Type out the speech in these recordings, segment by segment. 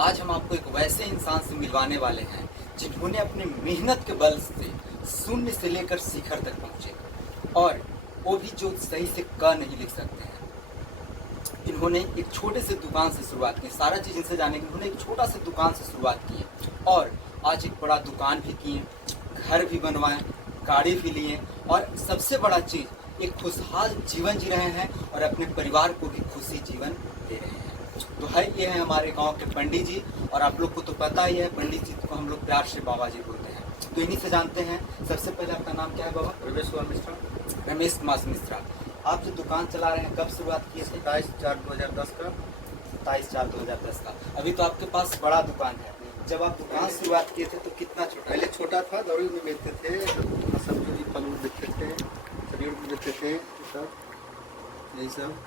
आज हम आपको एक वैसे इंसान से मिलवाने वाले हैं जिन्होंने अपनी मेहनत के बल से शून्य से लेकर शिखर तक पहुंचे, और वो भी जो सही से क नहीं लिख सकते हैं। इन्होंने एक छोटे से दुकान से शुरुआत की। सारा चीज़ इनसे जानेंगे। इन्होंने एक छोटा से दुकान से शुरुआत की और आज एक बड़ा दुकान भी किए, घर भी बनवाए, गाड़ी भी लिए, और सबसे बड़ा चीज़ एक खुशहाल जीवन जी रहे हैं और अपने परिवार को भी खुशी जीवन दे रहे हैं। तो ये है हमारे गांव के पंडित जी, और आप लोग को तो पता ही है, पंडित जी को हम लोग प्यार से बाबा जी बोलते हैं। तो इन्हीं से जानते हैं। सबसे पहले आपका नाम क्या है बाबा? रमेश कुमार मिश्रा। रमेश कुमार मिश्रा। आप जो दुकान चला रहे हैं, कब शुरुआत की है? 27/4/2010 का। 27/4/2010 का। अभी तो आपके पास बड़ा दुकान है। जब आप दुकान शुरुआत किए थे तो कितना छोटा? पहले छोटा था, दौड़ी में बेचते थे, सब्जी फल बेचते थे, शरीर भी बेचते थे, सब यही सब।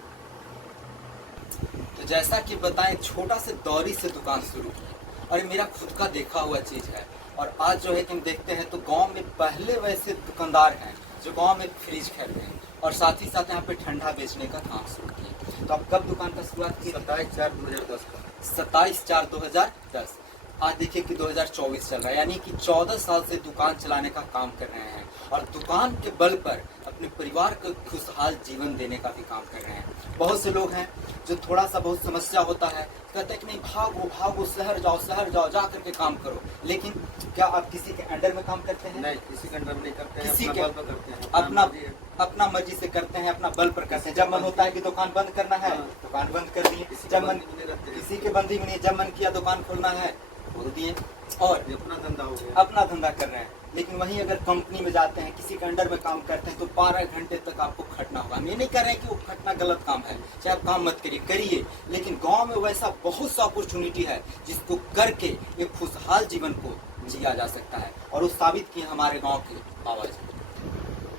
तो जैसा कि बताएं, छोटा से दौरी से दुकान शुरू की, और ये मेरा खुद का देखा हुआ चीज़ है। और आज जो है कि हम देखते हैं तो गांव में पहले वैसे दुकानदार हैं जो गांव में फ्रिज खरीदते हैं और साथ ही साथ यहाँ पे ठंडा बेचने का काम शुरू किए। तो आप कब दुकान का शुरुआत की? 27/4/2010 का। 27/4/2010। आज देखिए कि 2024 चल रहा है, यानी कि 14 साल से दुकान चलाने का काम कर रहे हैं और दुकान के बल पर अपने परिवार को खुशहाल जीवन देने का भी काम कर रहे हैं। बहुत से लोग हैं जो थोड़ा सा बहुत समस्या होता है, कहते हैं कि नहीं, भागो भागो, शहर जाओ, जा करके काम करो। लेकिन क्या आप किसी के अंडर में काम करते हैं? नहीं, किसी के अंडर में नहीं करते हैं, किसी अपना के बल पर करते हैं, अपना मर्जी से करते हैं, अपना बल पर करते हैं। जब मन होता है कि दुकान बंद करना है, दुकान बंद कर दिए। जब मन, किसी के बंदी में नहीं, जब मन किया दुकान खोलना है खोल दिए, और अपना धंधा हो गया, अपना धंधा कर रहे हैं। लेकिन वहीं अगर कंपनी में जाते हैं, किसी के अंडर में काम करते हैं, तो 12 घंटे तक आपको खटना होगा। हम ये नहीं कर रहे हैं कि वो खटना गलत काम है, चाहे आप काम मत करिए, लेकिन गांव में वैसा बहुत सा अपॉर्चुनिटी है जिसको करके एक खुशहाल जीवन को जिया जा सकता है, और वो साबित किए हमारे गाँव के बाबा जी।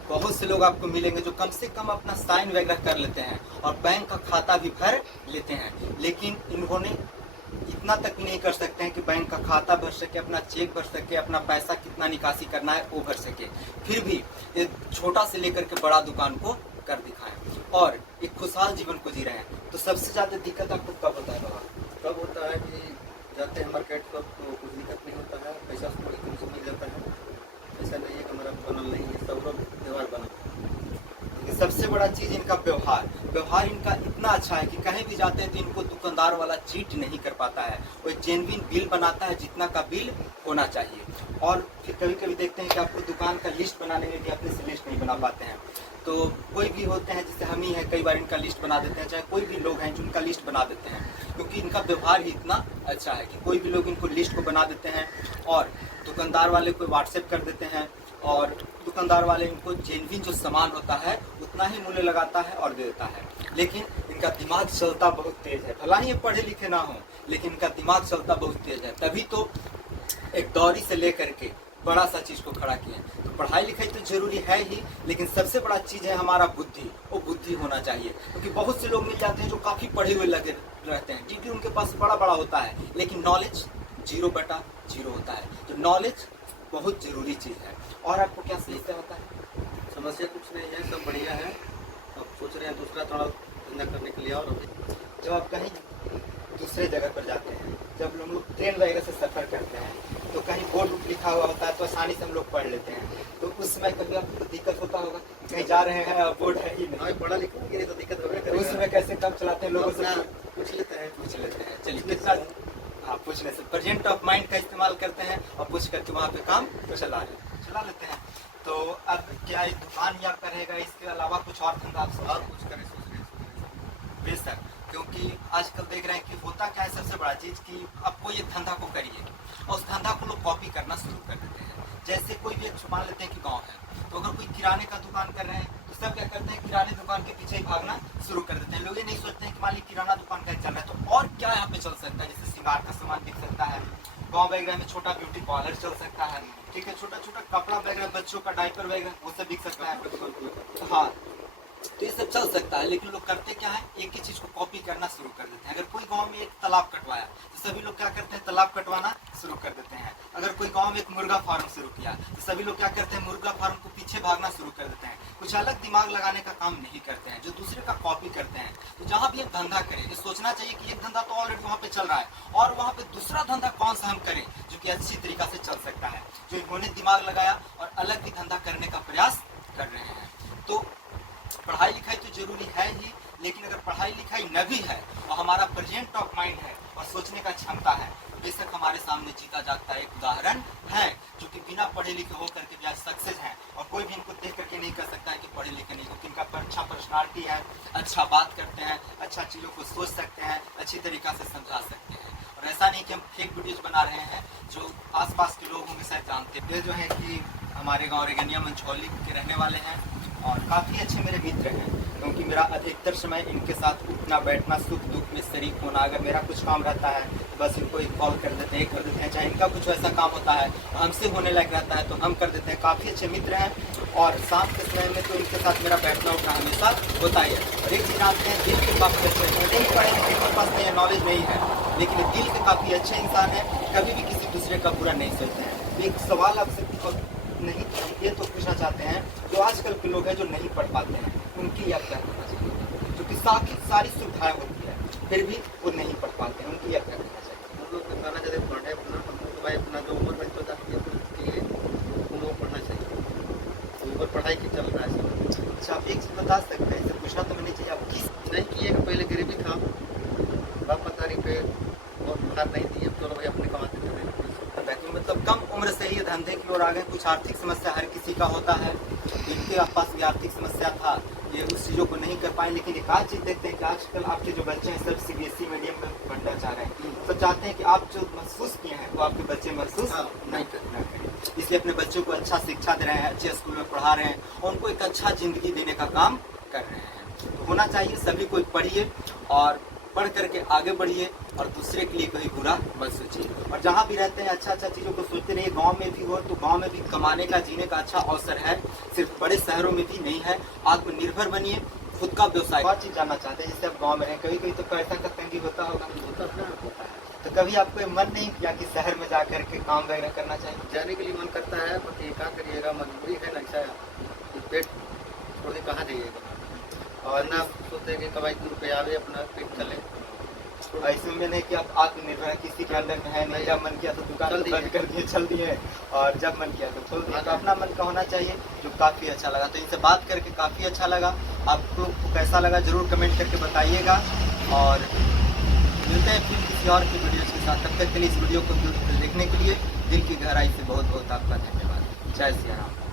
बहुत से लोग आपको मिलेंगे जो कम से कम अपना साइन वगैरह कर लेते हैं और बैंक का खाता भी भर लेते हैं, लेकिन इन्होंने इतना तक भी नहीं कर सकते हैं कि बैंक का खाता भर सके, अपना चेक भर सके, अपना पैसा कितना निकासी करना है वो भर सके। फिर भी एक छोटा से लेकर के बड़ा दुकान को कर दिखाएं और एक खुशहाल जीवन को जी रहे हैं। तो सबसे ज्यादा दिक्कत आपको कब होता है बाबा? तब होता है कि जाते हैं मार्केट तब तो कुछ दिक्कत नहीं होता है, पैसा थोड़ी कम से मिल जाता है। ऐसा नहीं है कि हमारा बनल नहीं है, सब लोग व्यवहार बना। सबसे बड़ा चीज इनका व्यवहार इनका इतना अच्छा है कि कहीं भी जाते हैं तो इनको दुकानदार वाला चीट नहीं कर पाता है। वो जेन्युइन बिल बनाता है, जितना का बिल होना चाहिए। और फिर कभी कभी देखते हैं कि आपको दुकान का लिस्ट बनाने में भी अपने से लिस्ट नहीं बना पाते हैं। तो कोई भी होते हैं, जैसे हम ही हैं, कई बार इनका लिस्ट बना देते हैं, चाहे कोई भी लोग हैं जो इनका लिस्ट बना देते हैं, क्योंकि इनका व्यवहार ही इतना अच्छा है कि कोई भी लोग इनको लिस्ट को बना देते हैं और दुकानदार वाले को व्हाट्सएप कर देते हैं, और दुकानदार वाले इनको जेन्युइन जो सामान होता है उतना ही मूल्य लगाता है और दे देता है। लेकिन इनका दिमाग चलता बहुत तेज है। भला ही ये पढ़े लिखे ना हो, लेकिन इनका दिमाग चलता बहुत तेज है, तभी तो एक दौरी से लेकर के बड़ा सा चीज को खड़ा किए। तो पढ़ाई लिखाई तो जरूरी है ही, लेकिन सबसे बड़ा चीज है हमारा बुद्धि। वो बुद्धि होना चाहिए, क्योंकि बहुत से लोग मिल जाते हैं जो काफी पढ़े हुए लगे रहते हैं, डिग्री उनके पास बड़ा बड़ा होता है, लेकिन नॉलेज 0/0 होता है। तो नॉलेज बहुत जरूरी चीज है। और आपको क्या समस्या होता है? समस्या कुछ नहीं है, सब बढ़िया है। अब सोच रहे हैं दूसरा थोड़ा धंधा करने के लिए। और जब आप कहीं दूसरे जगह पर जाते हैं, जब हम लोग ट्रेन वगैरह से सफर करते हैं, तो कहीं बोर्ड लिखा हुआ होता है तो आसानी से हम लोग पढ़ लेते हैं। तो उस समय कभी आपको दिक्कत होता होगा, कहीं जा रहे हैं बोर्ड है ही नहीं, पढ़ा लिखा के लिए तो दिक्कत होगा। तो उस समय कैसे कम चलाते हैं? लोगों से पूछ लेते हैं। चलिए, कितना पूछने से प्रेजेंट ऑफ माइंड का इस्तेमाल करते हैं और पूछ करके वहाँ पे काम चला लेते हैं। तो अब क्या ये दुकान या करेगा, इसके अलावा कुछ और धंधा आप और कुछ करें सोच रहे हैं। बेशक, क्योंकि आजकल देख रहे हैं कि होता क्या है, सबसे बड़ा चीज कि आप कोई एक धंधा को करिए और उस धंधा को लोग कॉपी करना शुरू कर देते हैं। जैसे कोई भी एक मान लेते हैं कि गांव है, तो अगर कोई किराने का दुकान कर रहे हैं तो सब क्या करते हैं, किराने दुकान के पीछे ही भागना शुरू कर देते हैं। लोग ये नहीं सोचते हैं कि मान लीजिए किराना दुकान का चल रहा है तो और क्या यहाँ पे चल सकता है। जैसे श्रृंगार का सामान दिख सकता है, गाँव वगैरह में छोटा ब्यूटी पार्लर चल सकता है, ठीक है, छोटा छोटा कपड़ा वगैरह, बच्चों का डायपर वगैरह वो सब बिक सकता है। हाँ, तो ये सब चल सकता है, लेकिन लोग करते क्या है, एक ही चीज को कॉपी करना शुरू कर देते हैं। अगर कोई गांव में एक तालाब कटवाया तो सभी लोग क्या करते हैं, तालाब कटवाना शुरू कर देते हैं। अगर कोई गांव में एक मुर्गा फार्म शुरू किया तो सभी लोग क्या करते हैं, मुर्गा फार्म को पीछे भागना शुरू कर देते हैं। कुछ अलग दिमाग लगाने का काम नहीं करते हैं, जो दूसरे का कॉपी करते हैं। तो जहाँ भी एक धंधा करें ये सोचना चाहिए कि एक धंधा तो ऑलरेडी वहाँ पे चल रहा है, और वहाँ पे दूसरा धंधा कौन सा हम करें जो कि अच्छी तरीका से चल सकता है। जो इन्होंने दिमाग लगाया और अलग भी धंधा करने का प्रयास कर रहे हैं। तो पढ़ाई लिखाई तो जरूरी है ही, लेकिन अगर पढ़ाई लिखाई न भी है और हमारा प्रेजेंट ऑफ माइंड है और सोचने का क्षमता है, तो बेशक हमारे सामने जीता जागता एक उदाहरण है जो कि बिना पढ़े लिखे होकर के भी आज सक्सेस हैं। और कोई भी इनको देख करके नहीं कर सकता है कि पढ़े लिखे नहीं, क्योंकि इनका अच्छा पर्सनालिटी है, अच्छा बात करते हैं, अच्छा चीज़ों को सोच सकते हैं, अच्छी तरीका से समझा सकते हैं। और ऐसा नहीं कि हम फेक वीडियोज बना रहे हैं जो आसपास के लोग होंगे शायद जानते हैं। ये जो है कि हमारे गाँव रेगनिया मंचौली के रहने वाले हैं और काफ़ी अच्छे मेरे मित्र हैं, क्योंकि मेरा अधिकतर समय इनके साथ उठना बैठना, सुख दुख में शरीक होना। अगर मेरा कुछ काम रहता है तो बस इनको एक कॉल कर देते हैं, चाहे इनका कुछ ऐसा काम होता है हमसे होने लायक रहता है तो हम कर देते हैं। काफ़ी अच्छे मित्र हैं और शाम के समय में तो इनके साथ मेरा बैठना उठना हमेशा होता ही है। और एक चीज़ जानते हैं, दिल के काफ़ी अच्छे हैं, नहीं पढ़े लिखे इनके पास नहीं नॉलेज नहीं है, लेकिन दिल के काफ़ी अच्छे इंसान हैं, कभी भी किसी दूसरे का बुरा नहीं सोचते हैं। एक सवाल आपसे नहीं ये तो पूछना चाहते हैं, जो आजकल के लोग हैं जो नहीं पढ़ पाते हैं उनकी याद क्या करना चाहिए, क्योंकि सारी सुविधाएं होती है फिर भी वो नहीं पढ़ पाते हैं, उनकी याद क्या करना चाहिए। हम लोग को कहना चाहिए पढ़े अपना, हमको भाई अपना जो उम्र बन चुका है उनको पढ़ना चाहिए। उम्र पढ़ाई की चल रहा है। अच्छा, आप एक चीज़ बता सकते हैं, इसे पूछना तो मैंने चाहिए, आप किस नहीं किए कि पहले गरीबी था, बाप मतारी पे और पढ़ा नहीं दिए, चलो भाई अपने कमाते थे। मतलब कम उम्र से ही धंधे की ओर आ गए। कुछ आर्थिक समस्या हर किसी का होता है, इनके पास भी आर्थिक समस्या था, ये उस चीज़ों को नहीं कर पाए। लेकिन एक आज चीज़ देखते हैं कि आजकल आपके जो बच्चे हैं सब CBSE मीडियम में पढ़ना चाह रहे हैं, तो चाहते हैं कि आप जो महसूस किए हैं वो आपके बच्चे महसूस नहीं करें। इसलिए अपने बच्चों को अच्छा शिक्षा दे रहे हैं, अच्छे स्कूल में पढ़ा रहे हैं और उनको एक अच्छा जिंदगी देने का काम कर रहे हैं। तो होना चाहिए सभी कोई पढ़िए और पढ़ करके आगे बढ़िए और दूसरे के लिए कहीं बुरा मत सोचिए। और जहाँ भी रहते हैं अच्छा चीज़ों को सोचते रहिए। गांव में भी हो तो गांव में भी कमाने का, जीने का अच्छा अवसर है, सिर्फ बड़े शहरों में भी नहीं है। आत्मनिर्भर बनिए, खुद का व्यवसाय। बहुत चीज़ जानना चाहते हैं, जैसे आप गाँव में रहें, कभी तो पैसा का तंगी होता होगा। होता है। तो कभी आपको मन नहीं किया कि शहर में जाकर के काम वगैरह करना चाहिए? जाने के लिए मन करता है, पर क्या करिएगा, मजबूरी है ना, ऐसा पेट छोड़ के कहाँ जाइएगा। और ना सोचते कि कमाई 2 रुपये आवे अपना पेट चले। ऐसे में नहीं कि आप आत्मनिर्भर है, किसी के अंदर में है नहीं, जब मन किया तो दुकान बंद कर दिए, चल दिए, और जब मन किया तो खोल दिया। तो अपना मन का होना चाहिए, जो काफ़ी अच्छा लगा। तो इनसे बात करके काफ़ी अच्छा लगा। आपको कैसा लगा जरूर कमेंट करके बताइएगा और मिलते हैं फिर किसी और की वीडियोज़ के साथ। तब तक के लिए इस वीडियो को देखने के लिए दिल की गहराई से बहुत बहुत आपका धन्यवाद। जय सिया राम।